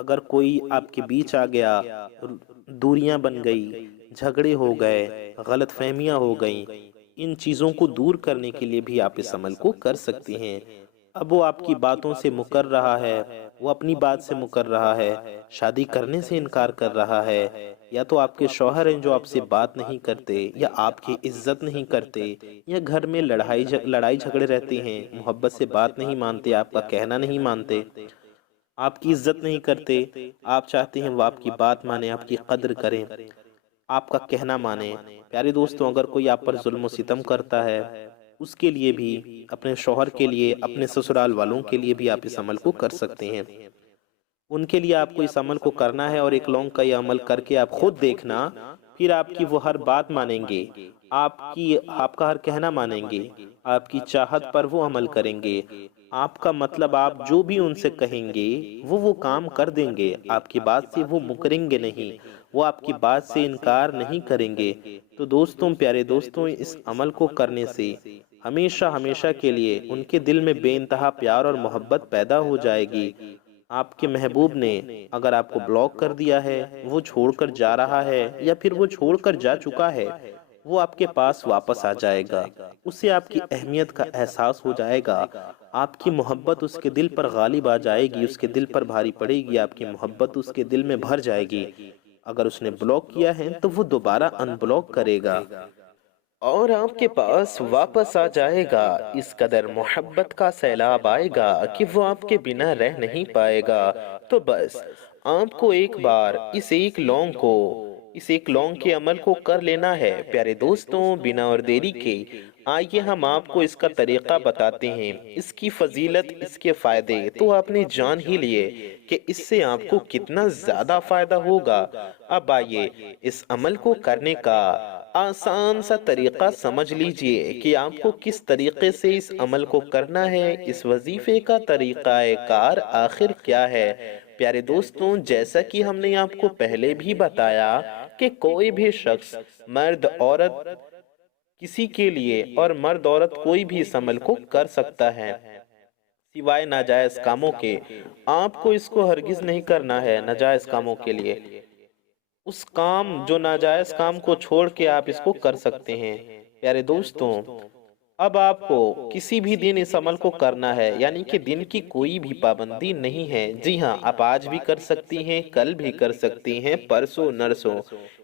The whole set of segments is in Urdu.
اگر کوئی آپ کے بیچ آ گیا، دوریاں بن گئی، جھگڑے ہو گئے، غلط فہمیاں ہو گئیں، ان چیزوں کو دور کرنے کے لیے بھی آپ اس عمل کو کر سکتی ہیں۔ اب وہ آپ کی باتوں سے مکر رہا ہے، وہ اپنی بات سے مکر رہا ہے، شادی کرنے سے انکار کر رہا ہے، یا تو آپ کے شوہر ہیں جو آپ سے بات نہیں کرتے، یا آپ کی عزت نہیں کرتے، یا گھر میں لڑائی جھگڑے رہتے ہیں، محبت سے بات نہیں مانتے، آپ کا کہنا نہیں مانتے، آپ کی عزت نہیں کرتے، آپ چاہتے ہیں وہ آپ کی بات مانیں، آپ کی قدر کریں، آپ کا کہنا مانیں۔ پیارے دوستوں، اگر کوئی آپ پر ظلم و ستم کرتا ہے، اس کے لیے بھی، اپنے شوہر کے لیے، اپنے سسرال والوں کے لیے بھی آپ اس عمل کو کر سکتے ہیں۔ ان کے لیے آپ کو اس عمل کو کرنا ہے، اور ایک لونگ کا یہ عمل کر کے آپ خود دیکھنا، پھر آپ کی وہ ہر بات مانیں گے، آپ کا ہر کہنا مانیں گے، آپ کی چاہت پر وہ عمل کریں گے، آپ کا مطلب آپ جو بھی ان سے کہیں گے وہ کام کر دیں گے، آپ کی بات سے وہ مکریں گے نہیں، وہ آپ کی بات سے انکار نہیں کریں گے۔ تو دوستوں، پیارے دوستوں، اس عمل کو کرنے سے ہمیشہ ہمیشہ کے لیے ان کے دل میں بے انتہا پیار اور محبت پیدا ہو جائے گی۔ آپ کے محبوب نے اگر آپ کو بلاک کر دیا ہے، وہ چھوڑ کر جا رہا ہے، یا پھر وہ چھوڑ کر جا چکا ہے، وہ آپ کے پاس واپس آ جائے گا، اسے آپ کی اہمیت کا احساس ہو جائے گا، آپ کی محبت اس کے دل پر غالب آ جائے گی، اس کے دل پر بھاری پڑے گی، آپ کی محبت اس کے دل میں بھر جائے گی۔ اگر اس نے بلاک کیا ہے تو وہ دوبارہ ان بلاک کرے گا، اور آپ کے پاس واپس آ جائے گا۔ اس قدر محبت کا سیلاب آئے گا کہ وہ آپ کے بنا رہ نہیں پائے گا۔ تو بس آپ کو ایک بار اس ایک لونگ کے عمل کو کر لینا ہے۔ پیارے دوستوں، بنا اور دیری کے آئیے ہم آپ کو اس کا طریقہ بتاتے ہیں، اس کی فضیلت، اس کے فائدے تو آپ نے جان ہی لیے کہ اس سے آپ کو کتنا زیادہ فائدہ ہوگا۔ اب آئیے اس عمل کو کرنے کا آسان سا طریقہ سمجھ لیجئے کہ آپ کو کس طریقے سے اس عمل کو کرنا ہے، اس وظیفے کا طریقہ کار آخر کیا ہے۔ پیارے دوستوں، جیسا کہ ہم نے آپ کو پہلے بھی بتایا کہ کوئی بھی شخص، مرد عورت، کسی کے لیے، اور مرد عورت کوئی بھی اس عمل کو کر سکتا ہے، سوائے ناجائز کاموں کے۔ آپ کو اس کو ہرگز نہیں کرنا ہے ناجائز کاموں کے لیے۔ اس کام، جو ناجائز کام کو چھوڑ کے آپ اس کو کر سکتے ہیں۔ پیارے دوستوں، اب آپ کو کسی بھی دن اس عمل کو کرنا ہے، یعنی کہ دن کی کوئی بھی پابندی نہیں ہے۔ جی ہاں، آپ آج بھی کر سکتی ہیں، کل بھی کر سکتی ہیں، پرسوں نرسوں،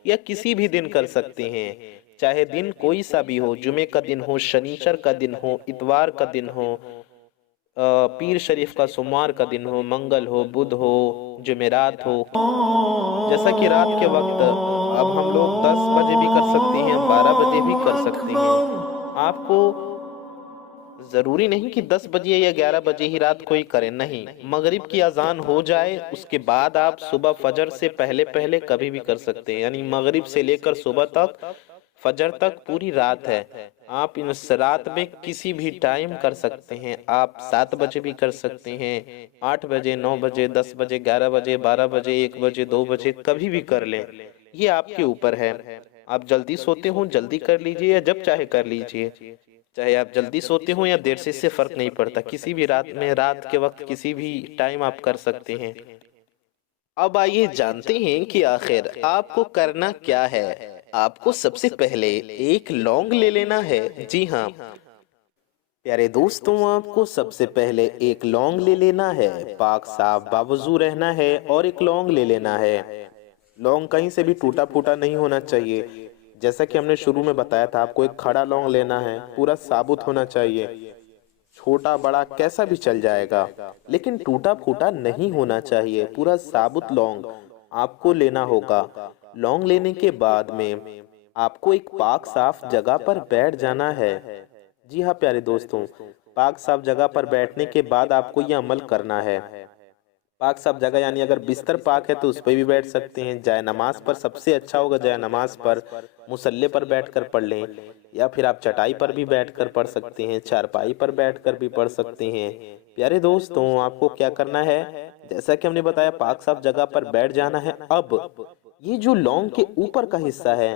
یا کسی بھی دن کر سکتے ہیں، چاہے دن کوئی سا بھی ہو، جمعے کا دن ہو، شنیچر کا دن ہو، اتوار کا دن ہو، پیر شریف کا سوموار کا دن ہو، منگل ہو، بدھ ہو، جمعرات ہو۔ جیسا کہ رات کے وقت اب ہم لوگ 10 بجے بھی کر سکتے ہیں، ہم 12 بجے بھی کر سکتے ہیں۔ آپ کو ضروری نہیں کہ 10 بجے یا 11 بجے ہی رات کو ہی کریں، نہیں، مغرب کی اذان ہو جائے اس کے بعد آپ صبح فجر سے پہلے پہلے کبھی بھی کر سکتے ہیں، یعنی مغرب سے لے کر صبح تک، فجر تک پوری رات ہے۔ آپ اس رات میں کسی بھی ٹائم کر سکتے ہیں، آپ 7 بجے بھی کر سکتے ہیں، 8 بجے، 9 بجے، 10 بجے، 11 بجے، 12 بجے، 1 بجے، 2 بجے، کبھی بھی کر لیں، یہ آپ کے اوپر ہے۔ آپ جلدی سوتے ہوں جلدی کر لیجئے، یا جب چاہے کر لیجئے، چاہے آپ جلدی سوتے ہوں یا دیر سے، اس سے فرق نہیں پڑتا، کسی بھی رات میں، رات کے وقت کسی بھی ٹائم آپ کر سکتے ہیں۔ اب آئیے جانتے ہیں کہ آخر آپ کو کرنا کیا ہے۔ آپ کو سب سے پہلے ایک لونگ لے لینا ہے۔ جی ہاں پیارے دوستوں، آپ کو سب سے پہلے ایک لونگ لے لینا ہے، پاک صاف باوضو رہنا ہے، اور ایک لونگ لے لینا ہے۔ لونگ کہیں سے بھی ٹوٹا پھوٹا نہیں ہونا چاہیے، جیسا کہ ہم نے شروع میں بتایا تھا، آپ کو ایک کھڑا لونگ لینا ہے، پورا ثابت ہونا چاہیے، چھوٹا بڑا کیسا بھی چل جائے گا، لیکن ٹوٹا پھوٹا نہیں ہونا چاہیے، پورا ثابت لونگ آپ کو لینا ہوگا۔ لونگ لینے کے بعد میں آپ کو ایک پاک صاف جگہ پر بیٹھ جانا ہے۔ جی ہاں پیارے دوستوں، پاک صاف جگہ پر بیٹھنے کے بعد آپ کو یہ عمل کرنا ہے۔ پاک صاف جگہ یعنی اگر بستر پاک ہے تو اس پہ بھی بیٹھ سکتے ہیں، جائے نماز پر سب سے اچھا ہوگا، جائے نماز پر، مصلے پر بیٹھ کر پڑھ لیں، یا پھر آپ چٹائی پر بھی بیٹھ کر پڑھ سکتے ہیں، چارپائی پر بیٹھ کر بھی پڑھ سکتے ہیں۔ پیارے دوستوں، آپ کو کیا کرنا ہے، جیسا کہ ہم نے بتایا پاک صاف جگہ پر بیٹھ جانا ہے۔ اب یہ جو لونگ کے اوپر کا حصہ ہے،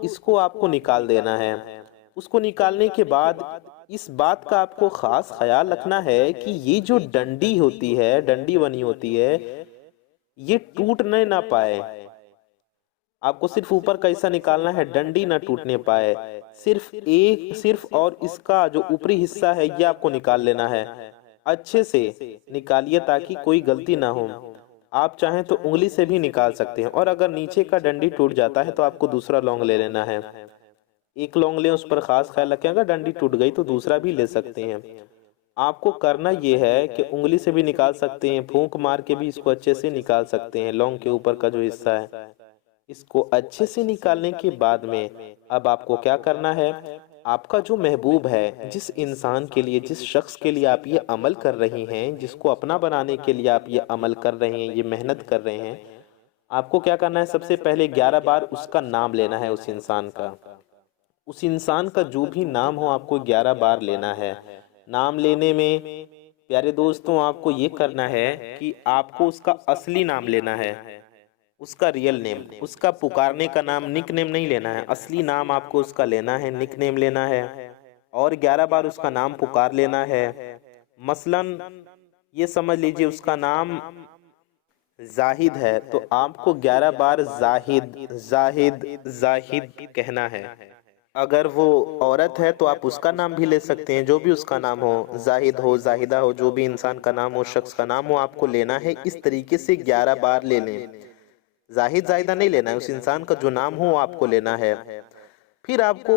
اس کو آپ کو نکال دینا ہے۔ اس کو نکالنے کے بعد اس بات کا آپ کو خاص خیال رکھنا ہے کہ یہ جو ڈنڈی ہوتی ہے، ڈنڈی بنی ہوتی ہے، یہ ٹوٹنے نہ پائے. آپ کو صرف اوپر کا حصہ نکالنا ہے، ڈنڈی نہ ٹوٹنے پائے. صرف اور اس کا جو اوپری حصہ ہے یہ آپ کو نکال لینا ہے. اچھے سے نکالیے تاکہ کوئی غلطی نہ ہو. آپ چاہیں تو انگلی سے بھی نکال سکتے ہیں، اور اگر نیچے کا ڈنڈی ٹوٹ جاتا ہے تو آپ کو دوسرا لونگ لے لینا ہے. ایک لونگ لیں، اس پر خاص خیال رکھیں، اگر ڈنڈی ٹوٹ گئی تو دوسرا بھی لے سکتے ہیں. آپ کو کرنا یہ ہے کہ انگلی سے بھی نکال سکتے ہیں، پھونک مار کے بھی اس کو اچھے سے نکال سکتے ہیں. لونگ کے اوپر کا جو حصہ ہے اس کو اچھے سے نکالنے کے بعد میں اب آپ کو کیا کرنا ہے، آپ کا جو محبوب ہے، جس انسان کے لیے، جس شخص کے لیے آپ یہ عمل کر رہے ہیں، جس کو اپنا بنانے کے لیے آپ یہ عمل کر رہے ہیں، یہ محنت کر رہے ہیں، آپ کو کیا کرنا ہے، سب سے پہلے 11 بار اس کا نام لینا ہے. اس انسان کا، اس انسان کا جو بھی نام ہو آپ کو 11 بار لینا ہے. نام لینے میں پیارے دوستوں آپ کو یہ کرنا ہے کہ آپ کو اس کا اصلی نام لینا ہے، اس کا ریئل نیم. اس کا پکارنے کا نام نک نیم نہیں لینا ہے، اصلی نام آپ کو اس کا لینا ہے، نک نیم لینا ہے، اور 11 بار اس کا نام پکار لینا ہے. مثلا یہ سمجھ لیجئے اس کا نام زاہد ہے تو آپ کو 11 بار زاہد زاہد زاہد کہنا ہے. اگر وہ عورت ہے تو آپ اس کا نام بھی لے سکتے ہیں، جو بھی اس کا نام ہو، زاہد ہو، زاہدہ ہو، جو بھی انسان کا نام ہو، شخص کا نام ہو، آپ کو لینا ہے. اس طریقے سے 11 بار لے لیں. زاہد زاہدہ نہیں لینا ہے، اس انسان کا جو نام ہو آپ کو لینا ہے. پھر آپ کو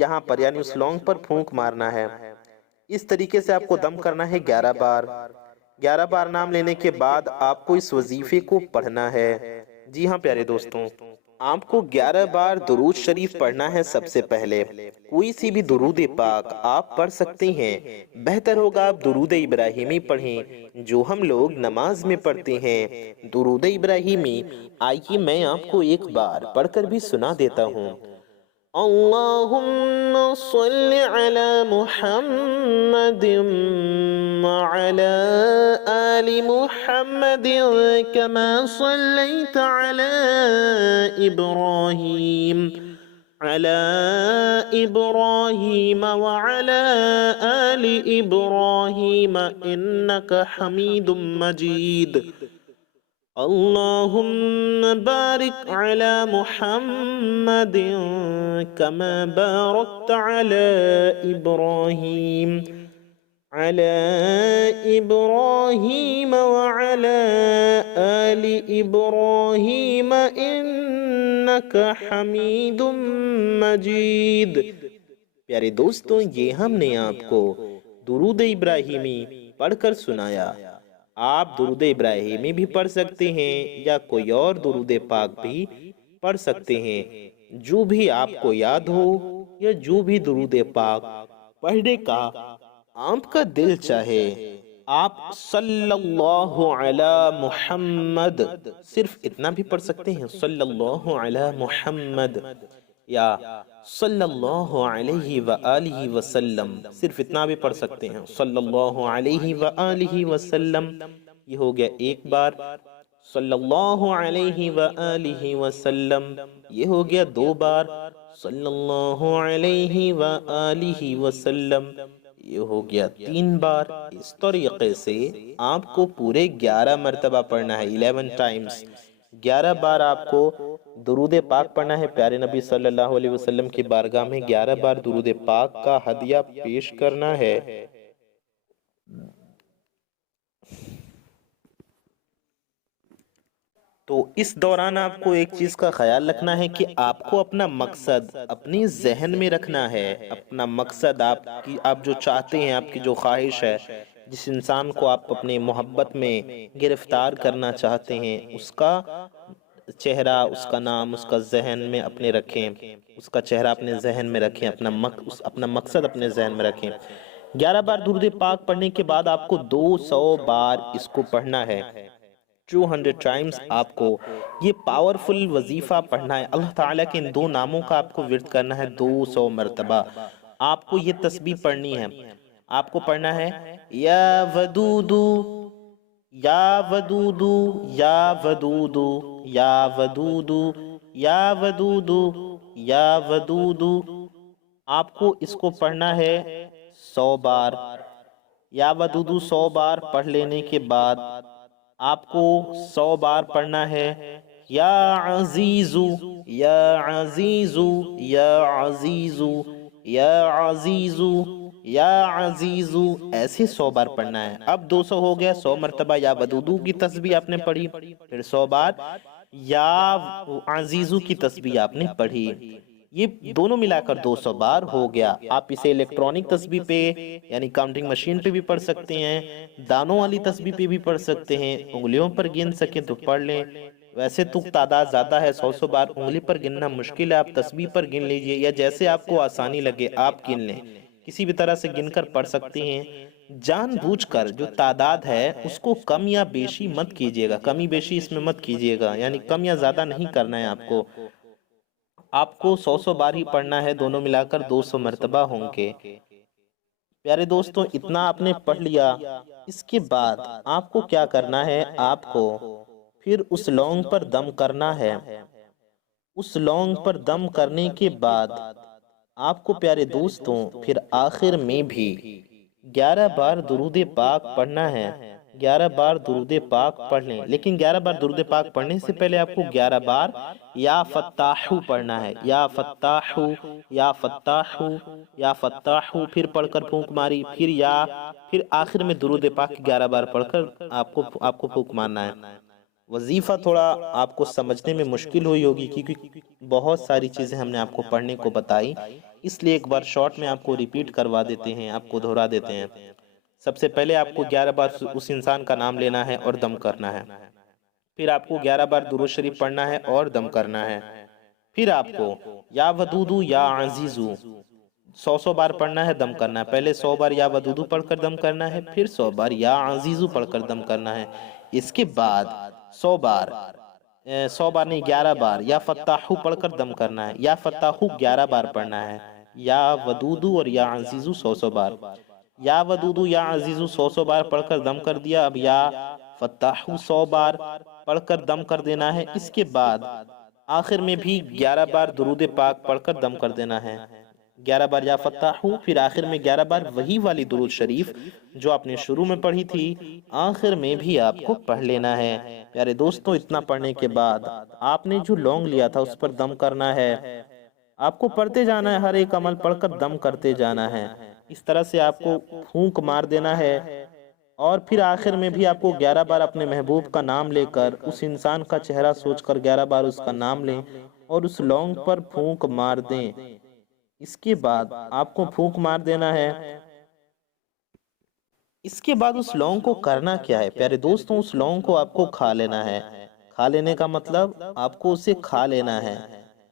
یہاں پر یعنی اس لونگ پر پھونک مارنا ہے. اس طریقے سے آپ کو دم کرنا ہے 11 بار. 11 بار نام لینے کے بعد آپ کو اس وظیفے کو پڑھنا ہے. جی ہاں پیارے دوستوں، آپ کو 11 بار درود شریف پڑھنا ہے. سب سے پہلے کوئی سی بھی درود پاک آپ پڑھ سکتے ہیں. بہتر ہوگا آپ درود ابراہیمی پڑھیں جو ہم لوگ نماز میں پڑھتے ہیں. درود ابراہیمی آئیے میں آپ کو ایک بار پڑھ کر بھی سنا دیتا ہوں. اللہم صل علی محمد وعلی آل محمد کما صلیت علی ابراہیم وعلى آل إبراهيم إنك حميد مجيد. اللهم بارك على محمد كما باركت على إبراهيم وعلى آل إبراهيم إنك حميد مجيد. پیارے دوستوں، یہ ہم نے آپ کو درود ابراہیمی پڑھ کر سنایا. آپ درود ابراہیمی بھی پڑھ سکتے ہیں یا کوئی اور درود پاک بھی پڑھ سکتے ہیں، جو بھی آپ کو یاد ہو یا جو بھی درود پاک پڑھنے کا آپ کا دل چاہے. آپ صلی اللہ علی محمد صرف اتنا بھی پڑھ سکتے ہیں، صلی اللہ علی محمد، یا صلی اللہ علیہ وآلہ وسلم، صرف اتنا بھی پڑھ سکتے ہیں، صلی اللہ علیہ وآلہ وسلم. یہ ہو گیا ایک بار. صلی اللہ علیہ وآلہ وسلم یہ ہو گیا 2 بار. صلی اللہ علیہ وآلہ وسلم یہ ہو گیا 3 بار. اس طریقے سے آپ کو پورے 11 مرتبہ پڑھنا ہے، 11 ٹائمز. 11 بار آپ کو درود پاک پڑھنا ہے. پیارے نبی صلی اللہ علیہ وسلم کی بارگاہ میں 11 بار درود پاک کا ہدیہ پیش کرنا ہے. تو اس دوران آپ کو ایک چیز کا خیال رکھنا ہے کہ آپ کو اپنا مقصد اپنی ذہن میں رکھنا ہے. اپنا مقصد آپ جو چاہتے ہیں، آپ کی جو خواہش ہے، جس انسان کو آپ اپنے محبت میں گرفتار کرنا چاہتے ہیں، اس کا چہرہ، اس کا نام، اس کا ذہن میں اپنے رکھیں. اس کا چہرہ اپنے ذہن میں رکھیں، اپنا مقصد اپنے ذہن میں رکھیں. 11 بار درود پاک پڑھنے کے بعد آپ کو 200 بار اس کو پڑھنا ہے. 200 ٹائمز آپ کو یہ پاورفل وظیفہ پڑھنا ہے. اللہ تعالیٰ کے ان 2 ناموں کا آپ کو ورد کرنا ہے 200 مرتبہ. آپ کو یہ تسبیح پڑھنی ہے. آپ کو پڑھنا ہے یا ودودو یا ودودو یا ودودو یا ودودو یا ودودو یا ودودو. آپ کو اس کو پڑھنا ہے 100 بار. یا ودودو 100 بار پڑھ لینے کے بعد آپ کو 100 بار پڑھنا ہے یا عزیزو یا عزیزو یا عزیزو یا عزیزو یا عزیزو، ایسے 100 بار پڑھنا ہے۔ اب 200 ہو گیا، 100 مرتبہ یا ودودو کی تسبیح آپ نے پڑھی، پھر 100 بار یا عزیزو کی تسبیح آپ نے پڑھی، یہ دونوں ملا کر 200 بار ہو گیا۔ آپ اسے الیکٹرانک تسبیح پہ یعنی کاؤنٹنگ مشین پہ بھی پڑھ سکتے ہیں، دانوں والی تسبیح پہ بھی پڑھ سکتے ہیں، انگلیوں پر گن سکیں تو پڑھ لیں۔ ویسے تو تعداد زیادہ ہے، 100 بار انگلی پر گننا مشکل ہے، آپ تسبیح پر گن لیجئے یا جیسے آپ کو آسانی لگے آپ گن لیں، کسی بھی طرح سے گن کر پڑھ سکتے ہیں۔ جان بوجھ کر جو تعداد ہے اس کو کم یا بیشی مت کیجیے گا، کمی بیشی اس میں مت کیجیے گا، یعنی کم یا زیادہ نہیں کرنا ہے آپ کو 100 بار ہی پڑھنا ہے، دونوں ملا کر 200 مرتبہ ہوں گے۔ پیارے دوستوں، اتنا آپ نے پڑھ لیا، اس کے بعد آپ کو کیا کرنا ہے، آپ کو پھر اس لونگ پر دم کرنا ہے۔ اس لونگ پر دم کرنے کے بعد آپ کو پیارے دوستوں پھر آخر میں بھی 11 بار درود پاک پڑھنا ہے۔ 11 بار درود پاک پڑھ لیں، لیکن 11 بار درود پاک پڑھنے سے پہلے آپ کو 11 بار یا فتاحو پڑھنا ہے، یا فتاحو یا فتاحو یا فتاحو، پھر پڑھ کر پھونک ماری، پھر آخر میں درود پاک 11 بار پڑھ کر آپ کو پھونک مارنا ہے۔ وظیفہ تھوڑا آپ کو سمجھنے میں مشکل ہوئی ہوگی کیونکہ بہت ساری چیزیں ہم نے آپ کو پڑھنے کو بتائی، اس لیے ایک بار شارٹ میں آپ کو ریپیٹ کروا دیتے ہیں، آپ کو دہرا دیتے ہیں۔ سب سے پہلے آپ کو 11 بار اس انسان کا نام لینا ہے اور دم کرنا ہے، پھر آپ کو 11 بار درود شریف پڑھنا ہے اور دم کرنا ہے، پھر آپ کو یا ودودو یا عزیزو 100 بار پڑھنا ہے، دم کرنا ہے۔ پہلے 100 بار یا ودودو پڑھ کر دم کرنا ہے، پھر 100 بار یا عزیزو پڑھ کر دم کرنا ہے۔ اس کے بعد 100 بار 11 بار یا فتاحو پڑھ کر دم کرنا ہے، یا فتاحو 11 بار پڑھنا ہے، یا ودودو اور یا عزیزو 100 بار، یا ودودو یا عزیزو 100 بار پڑھ کر دم کر دیا۔ اب یا فتاحو 100 بار پڑھ کر دم کر دینا ہے۔ اس کے بعد آخر میں بھی 11 بار درود پاک پڑھ کر دم کر دینا ہے، 11 بار یا فتاحو، پھر آخر میں 11 بار وہی والی درود شریف جو آپ نے شروع میں پڑھی تھی آخر میں بھی آپ کو پڑھ لینا ہے۔ پیارے دوستوں، اتنا پڑھنے کے بعد آپ نے جو لونگ لیا تھا اس پر دم کرنا ہے، آپ کو پڑھتے جانا ہے، ہر ایک عمل پڑھ کر دم کرتے جانا ہے، اس طرح سے آپ کو پھونک مار دینا ہے۔ اور پھر آخر میں بھی آپ کو 11 بار اپنے محبوب کا نام لے کر، اس انسان کا چہرہ سوچ کر 11 بار اس کا نام لیں اور اس لونگ پر پھونک مار دیں۔ اس کے بعد آپ کو پھونک مار دینا ہے۔ اس کے بعد اس لونگ کو کرنا کیا ہے پیارے دوستوں، اس لونگ کو آپ کو کھا لینا ہے۔ کھا لینے کا مطلب آپ کو اسے کھا لینا ہے،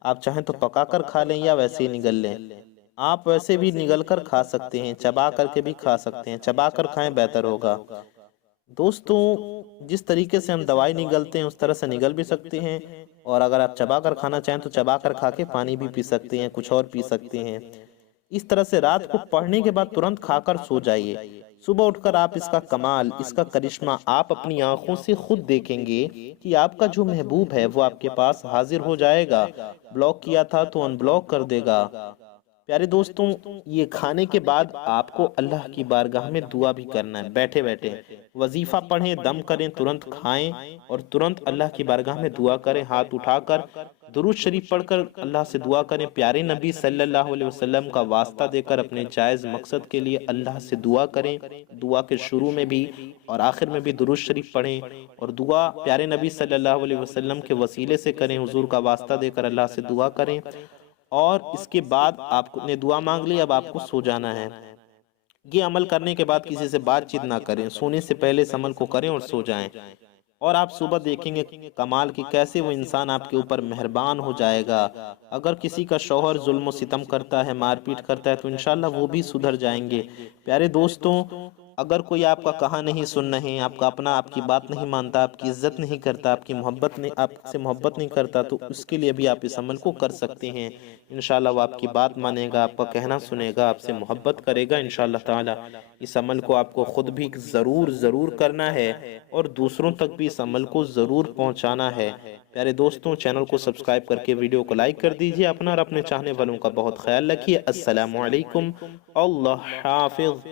آپ چاہیں تو پکا کر کھا لیں یا ویسے ہی نگل لیں، آپ ویسے بھی نگل کر کھا سکتے ہیں، چبا کر کے بھی کھا سکتے ہیں، چبا کر کھائیں بہتر ہوگا۔ دوستوں، جس طریقے سے ہم دوائی نگلتے ہیں اس طرح سے نگل بھی سکتے ہیں، اور اگر آپ چبا کر کھانا چاہیں تو چبا کر کھا کے پانی بھی پی سکتے ہیں، کچھ اور پی سکتے ہیں۔ اس طرح سے رات کو پڑھنے کے بعد ترنت کھا کر سو جائیے، صبح اٹھ کر آپ اس کا کمال، اس کا کرشمہ آپ اپنی آنکھوں سے خود دیکھیں گے کہ آپ کا جو محبوب ہے وہ آپ کے پاس حاضر ہو جائے گا، بلاک کیا تھا تو ان بلاک کر دے گا۔ پیارے دوستوں، یہ کھانے کے بعد آپ کو اللہ کی بارگاہ میں دعا بھی کرنا ہے، بیٹھے بیٹھے وظیفہ پڑھیں، دم کریں، ترنت کھائیں اور ترنت اللہ کی بارگاہ میں دعا کریں، ہاتھ اٹھا کر درود شریف پڑھ کر اللہ سے دعا کریں، پیارے نبی صلی اللہ علیہ وسلم کا واسطہ دے کر اپنے جائز مقصد کے لیے اللہ سے دعا کریں۔ دعا کے شروع میں بھی اور آخر میں بھی درود شریف پڑھیں، اور دعا پیارے نبی صلی اللہ علیہ وسلم کے وسیلے سے کریں، حضور کا واسطہ دے کر اللہ سے دعا کریں۔ اور اس کے بعد آپ نے دعا مانگ لی، اب آپ کو سو جانا ہے۔ یہ عمل کرنے کے بعد کسی سے بات چیت نہ کریں، سونے سے پہلے اس عمل کو کریں اور سو جائیں، اور آپ صبح دیکھیں گے کمال کی کیسے وہ انسان آپ کے اوپر مہربان ہو جائے گا۔ اگر کسی کا شوہر ظلم و ستم کرتا ہے، مار پیٹ کرتا ہے، تو انشاءاللہ وہ بھی سدھر جائیں گے۔ پیارے دوستوں، اگر کوئی آپ کا کہا نہیں سن رہے، آپ کا اپنا آپ کی بات نہیں مانتا، آپ کی عزت نہیں کرتا، آپ سے محبت نہیں کرتا، تو اس کے لیے بھی آپ اس عمل کو کر سکتے ہیں۔ انشاءاللہ وہ آپ کی بات مانے گا، آپ کا کہنا سنے گا، آپ سے محبت کرے گا انشاءاللہ تعالی۔ اس عمل کو آپ کو خود بھی ضرور کرنا ہے اور دوسروں تک بھی اس عمل کو ضرور پہنچانا ہے۔ پیارے دوستوں، چینل کو سبسکرائب کر کے ویڈیو کو لائک کر دیجئے، اپنا اور اپنے چاہنے والوں کا بہت خیال رکھیے۔ السلام علیکم، اللہ حافظ۔